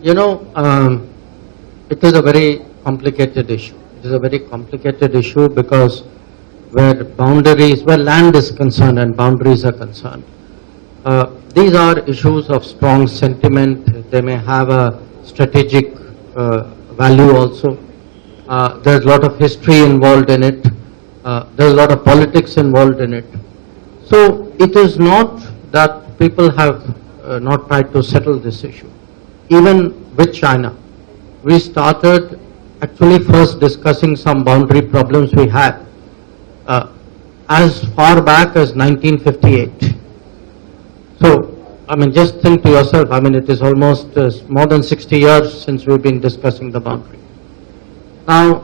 You know, it is a very complicated issue. It is a very complicated issue because where land is concerned and boundaries are concerned, these are issues of strong sentiment. They may have a strategic value also. There's a lot of history involved in it. There's a lot of politics involved in it. So it is not that people have not tried to settle this issue. Even with China, we started actually first discussing some boundary problems we had as far back as 1958. So, I mean, just think to yourself, I mean, it is almost more than 60 years since we've been discussing the boundary. Now,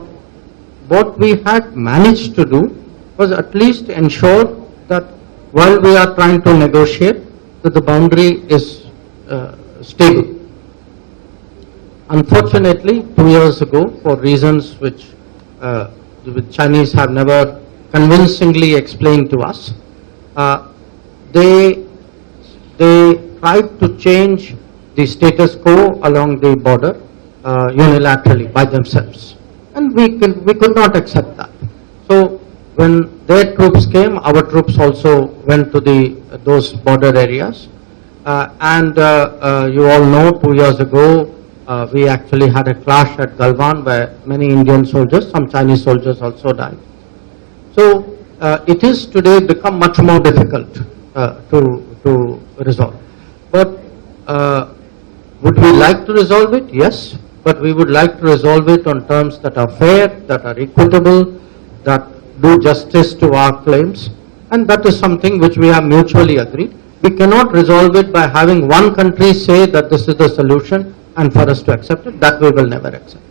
what we had managed to do was at least ensure that while we are trying to negotiate, that the boundary is stable. Unfortunately, 2 years ago, for reasons which the Chinese have never convincingly explained to us, they tried to change the status quo along the border unilaterally by themselves, and we could not accept that. So when their troops came, our troops also went to those border areas, and you all know 2 years ago we actually had a clash at Galwan where many Indian soldiers, some Chinese soldiers also died. So it is today become much more difficult to resolve. But would we like to resolve it? Yes. But we would like to resolve it on terms that are fair, that are equitable, that do justice to our claims. And that is something which we have mutually agreed. We cannot resolve it by having one country say that this is the solution and for us to accept it. That we will never accept.